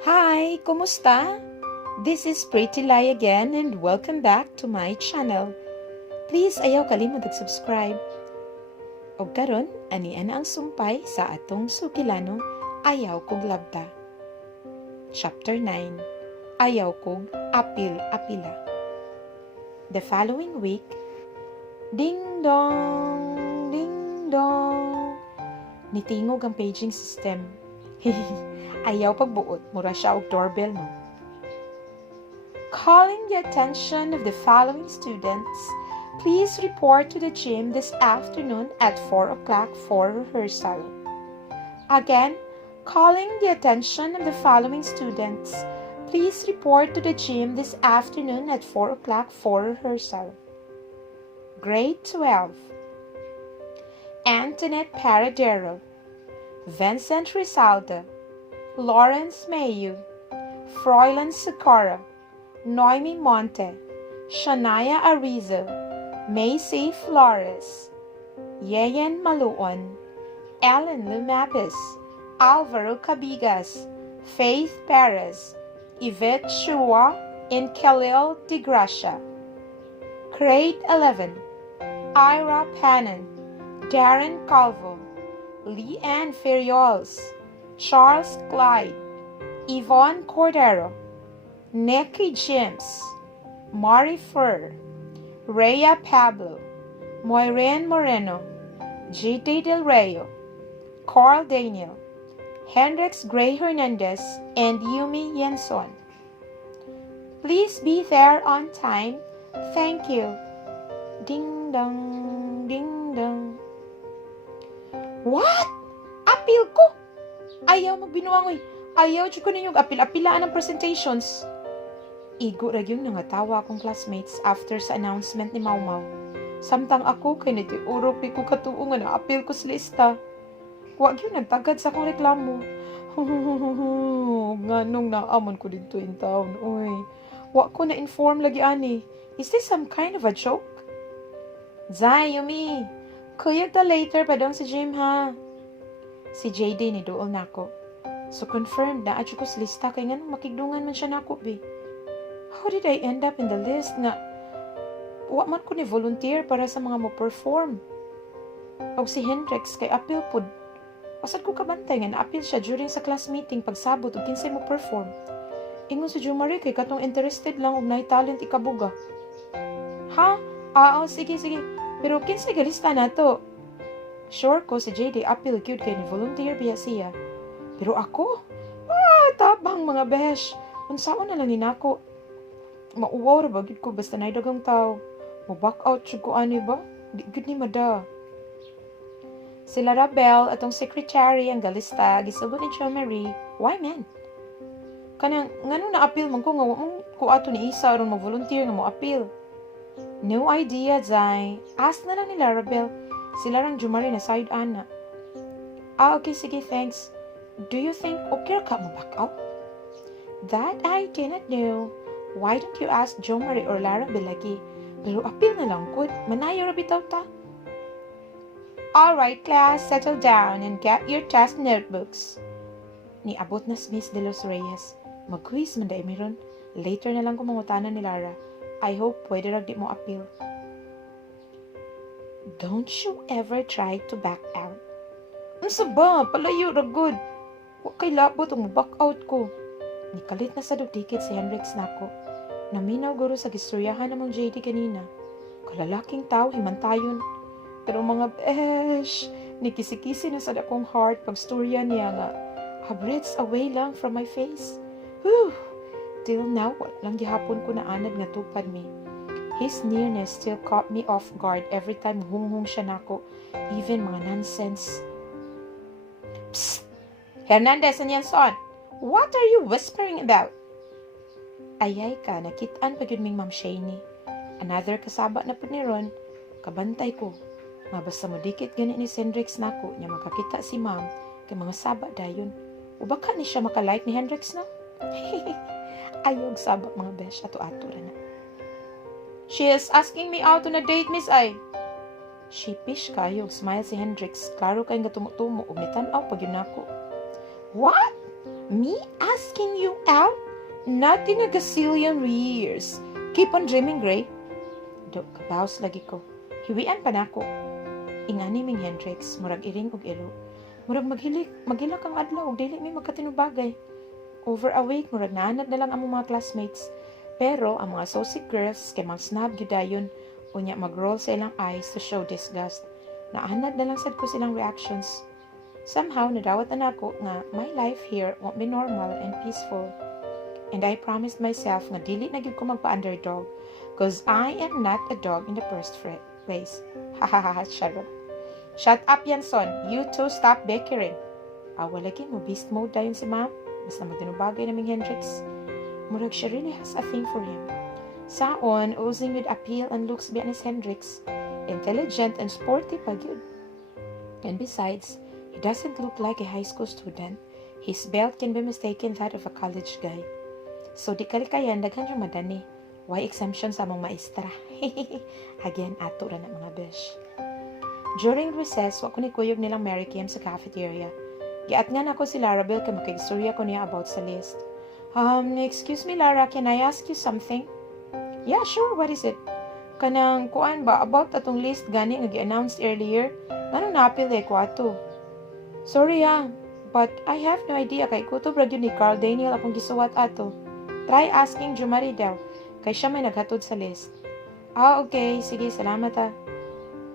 Hi! Kumusta? This is Pretty Lai again and welcome back to my channel. Please ayaw kalimot subscribe. O karon, anian ang sumpay sa atong sukilano, Ayaw Kog Labta. Chapter 9. Ayaw Kog Apil-Apila. The following week, ding dong, ding dong, nitingog ang paging system. Ayaw pagbuot, mura siya og doorbell no. Calling the attention of the following students, please report to the gym this afternoon at 4 o'clock for rehearsal. Again, calling the attention of the following students, please report to the gym this afternoon at 4 o'clock for rehearsal. Grade 12. Antoinette Paradero, Vincent Rizaldo, Lawrence Mayu, Froilan Socorro, Noemi Monte, Shania Arizo, Macy Flores, Yeyen Maluon, Ellen Lumapis, Alvaro Cabigas, Faith Perez, Yvette Chua, and Khalil De Gracia. Grade 11. Ira Pannon, Darren Calvo, Leanne Ferriols, Charles Clyde, Yvonne Cordero, Nikki James, Mari Fur, Rhea Pablo, Moirene Moreno, J.D. Del Rayo, Carl Daniel, Hendrix Gray Hernandez, and Yumi Yenson. Please be there on time. Thank you. Ding dong, ding dong. What? Apil ko? Ayaw magbinuangoy. Ayaw dyan ko ninyong apil-apilaan ng presentations. Igo ra yung nangatawa akong classmates after sa announcement ni Mau. Samtang ako kay nitiuro ko katuungan na apil ko sa lista. Huwag yun nagtagad sa akong reklamo. Nganong naamon ko dito in town. Uy, huwag ko na-inform lagi ani. Is this some kind of a joke? Zay, Yumi. Kuyag ta later pa daw sa gym ha. Si JD ni dool na ako. So confirmed na adyo ko sa lista kay nga makigdungan man siya na ako, be. How did I end up in the list na wa man ko ni volunteer para sa mga mo perform? O si Hendrix kay apil pod. Pasad ko kabantay nga na-apil siya during sa class meeting pagsabot ug kinsay mo perform. Ingon si Jumari kay katong interested lang og nay talent ikabuga. Ha? Sige. Pero kinsay galista na to? Sure ko si JD apil gyud kay ni volunteer biya siya. Pero ako? Tabang mga besh. Unsaon na lang ninako. Mauwaw ra ba gid ko basta nay dagang tao. Mo back out jud ko ani ba? Di gud ni mada. Sila Rabel atong secretary ang galista gisugod ni Jo Marie. Why man? Kanang ngano na apil man ko nga wa mo ko ato ni isa aron mag-volunteer nga mo apil. No idea, Zay. Ask na lang nila Rabel. Sila rang Jumari na side ana. Okay, sige, thanks. Do you think okay ka mo back out? That I didn't know. Why don't you ask Jumari or Lara Belagi? Pero apil na lang ko. Manayo ra bitaw ta. Alright, class, settle down and get your test notebooks. Niabot na si Miss De Los Reyes. Mag-quiz man dahi meron. Later na lang kung mangutanan ni Lara. I hope pwede rag di mo appeal. Don't you ever try to back out. Unsa ba? Palayo ra good. Wa kay labot ang back out ko. Nikalit na sa dugdikit si Hendrix nako. Naminaw guro sa gistoryahan namang JD kanina. Kalalaking tao himantayon. Pero mga besh, nikisi-kisi na sa dakong heart pag storya niya nga. Habrits away lang from my face. Whew! Till now, walang gihapon ko na anad nga tupad mi. His nearness still caught me off guard every time hung-hung siya nako, even mga nonsense. Psst! Hernandez and Yanson, what are you whispering about? Ayay ka, nakitaan pa yun ming Ma'am Shani. Another kasaba na po ni Ron, kabantay ko. Nga basta mo dikit ganit ni Hendrix nako, niya makakita si Ma'am, kay mga saba dayon. O baka ni siya makalike ni Hendrix na? Ayog sabak mga besh, ato-ato ra na. She is asking me out on a date, Miss Ay. Sheepish kayo, smile si Hendrix. Klaro kay nga tumutumo, ug nitan-aw pag yun ako. What? Me asking you out? Not in a gazillion years. Keep on dreaming, Gray. Do, kabaos lagi ko. Hiwian pa na ko. Ingani ming Hendrix, murag iring og ilo. Murag maghilak ang adlaw og dili may magkatinubagay. Over a week, murag naanad na lang ang mga classmates. Pero ang mga associate girls kay mang snub gyudayon unya mag-roll sa ilang eyes to show disgust. Naanad na lang sad ko silang reactions. Somehow, nadawat na ako nga my life here won't be normal and peaceful. And I promised myself nga dili na gyud ko magpa-underdog cause I am not a dog in the first place. Hahaha, charot. Shut up, Yanson. You two stop bickering. Lagi mo beast mode dayon si ma'am. Basta matinubagay naming Hendrix. Murag siya really has a thing for him. Saon, oozing with appeal and looks beyond his Hendrix. Intelligent and sporty pa gyud. And besides, he doesn't look like a high school student. His belt can be mistaken that of a college guy. So di kalikayan, daghan siya madani. Why exemption sa among maestra? Again, ato ra na mga besh. During recess, wa ko ni kuyog nilang Mary Kim sa cafeteria. Giat nga na ko si Larabel kay makig-istorya ko niya about sa list. Excuse me Lara, can I ask you something? Yeah, sure, what is it? Kanang kuan ba about atong list gani nga gi-announced earlier? Nganong napili ko ato? Sorry but I have no idea kay kutob ra gyud ni Carl Daniel akong gisuwat ato. Try asking Jumari daw, kay siya may naghatod sa list. Okay, sige, salamat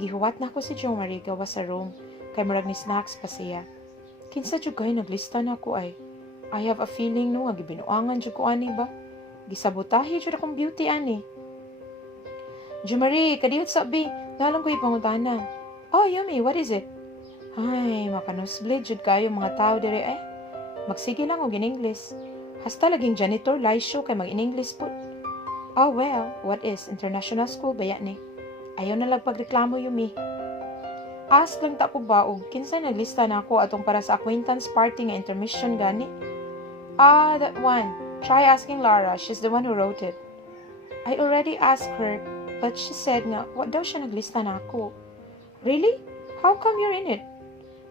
Gihuwat na ko si Jumari gawa sa room, kay murag ni snacks pa siya. Kinsa jud kay naglista na ko ay. I have a feeling no nga gibinuangan jud ko ani ba? Gisabotahe jud akong beauty ani. Jumari, kadiyot sabi, nalang ko ipangutana. Oh, Yumi, what is it? Ay, makanosblade jud kayo mga tao dire Magsige lang og in English. Hasta laging janitor laisyo kay mag in English put. Oh well, what is international school ba yan Ayaw na lang pagreklamo Yumi. Ask lang ta ko ba og kinsa naglista na ako atong para sa acquaintance party nga intermission gani? That one. Try asking Lara, she's the one who wrote it. I already asked her, but she said nga what daw siya naglista na ako. Really? How come you're in it?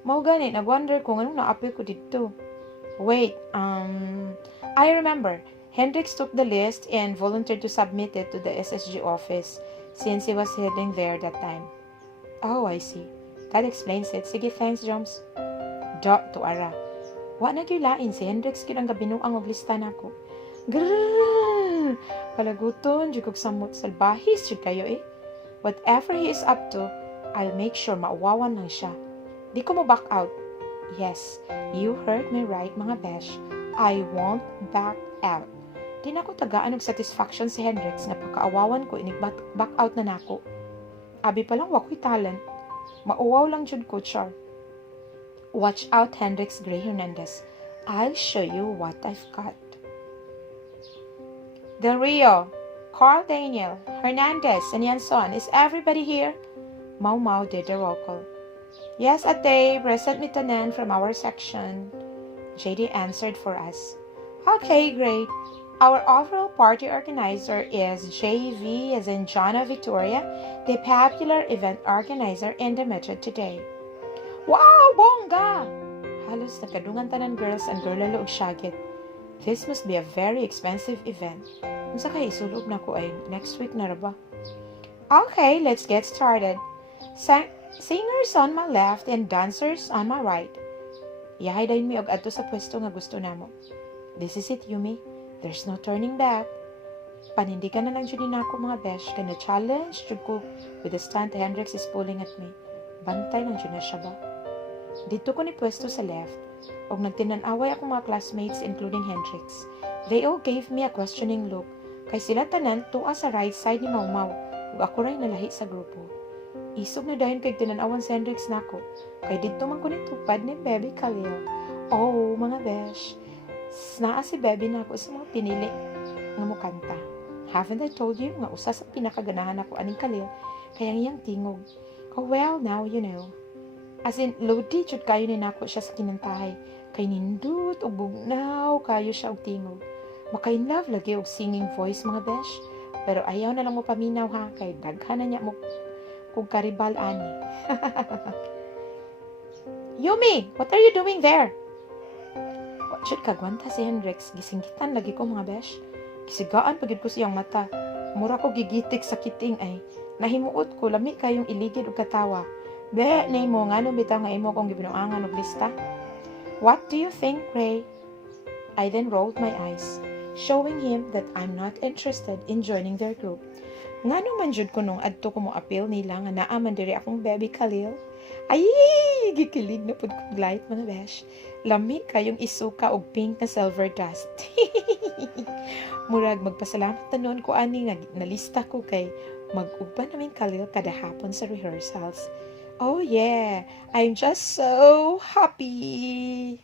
Mao gani, nag-wonder kung anong na-appeal ko dito. Wait, I remember. Hendrix took the list and volunteered to submit it to the SSG office since he was heading there that time. Oh, I see. That explains it. Sige, thanks, Joms. To Ara. Wa na gyulain si Hendrix gyud ang gabinuang og lista nako. Grrrr! Palaguton, jud kog samot salbahis jud kayo Whatever he is up to, I'll make sure mauwawan lang siya. Di ko mo back out. Yes, you heard me right mga besh. I won't back out. Di na ko tagaan og satisfaction si Hendrix na pagkaawawan ko inig back out na nako. Abi pa lang wako'y talent. Mauwaw lang jud ko, Char. Watch out, Hendrix Gray Hernandez. I'll show you what I've got. Del Rio, Carl Daniel, Hernandez, and Yanson, is everybody here? Mau Mau did the roll call. Yes, Ate, present Mitanen from our section. JD answered for us. Okay, great. Our overall party organizer is JV as in Jonna Victoria, the popular event organizer in the Metro today. Wow, bongga! Halos nakadungan tanan girls and girlalo og syagit. This must be a very expensive event. Unsa kay isulog na ko ay next week na ra ba? Okay, let's get started. Singers on my left and dancers on my right. Yahay dayon mi og adto sa pwesto nga gusto namo. This is it, Yumi. There's no turning back. Panindigan na lang jud nako mga besh kay na challenge jud ko with the stunt Hendrix is pulling at me. Bantay lang jud na siya ba? Dito ko ni pwesto sa left og nagtinan-away ako mga classmates including Hendrix. They all gave me a questioning look kay sila tanan tuwa sa right side ni Mau ug ako ray nalahi sa grupo. Isog na dayon kay tinan-awan si Hendrix nako kay dito man ko nitupad ni Baby Khalil. Oh, mga besh. Naa si Baby nako sa mga pinili nga mo kanta. Haven't I told you nga usa sa pinakaganahan ako aning Khalil kay ang iyang tingog. Oh well, now you know. As in, loaded jud kayo ni nako siya sa kinantahay. Kay nindut o bugnaw kayo siya og tingog. Maka-in-love lagi og singing voice mga besh. Pero ayaw na lang mo paminaw ha. Kay daghan na niya mo kung karibal ani. Yumi, what are you doing there? Chit kagwanta si Hendrix, gisinggitan lagi ko mga besh. Gisigaan pagid ko siyang mata. Mura ko gigitik sa kiting ay. Nahimuot ko, lami kayong iligid o katawa. Be, nay mo, nga bitaw nga imo kong gibinuangan og lista? What do you think, Ray? I then rolled my eyes, showing him that I'm not interested in joining their group. Nga man jud ko nung adto ko mo appeal nila nga naa man diri akong baby Khalil. Ay, gikilig na pud kong light mga besh. Lami kayong isuka og pink na silver dust. Murag magpasalamat tanon ko ani nga nalista ko kay mag-ugban namin Khalil kada hapon sa rehearsals. Oh yeah, I'm just so happy.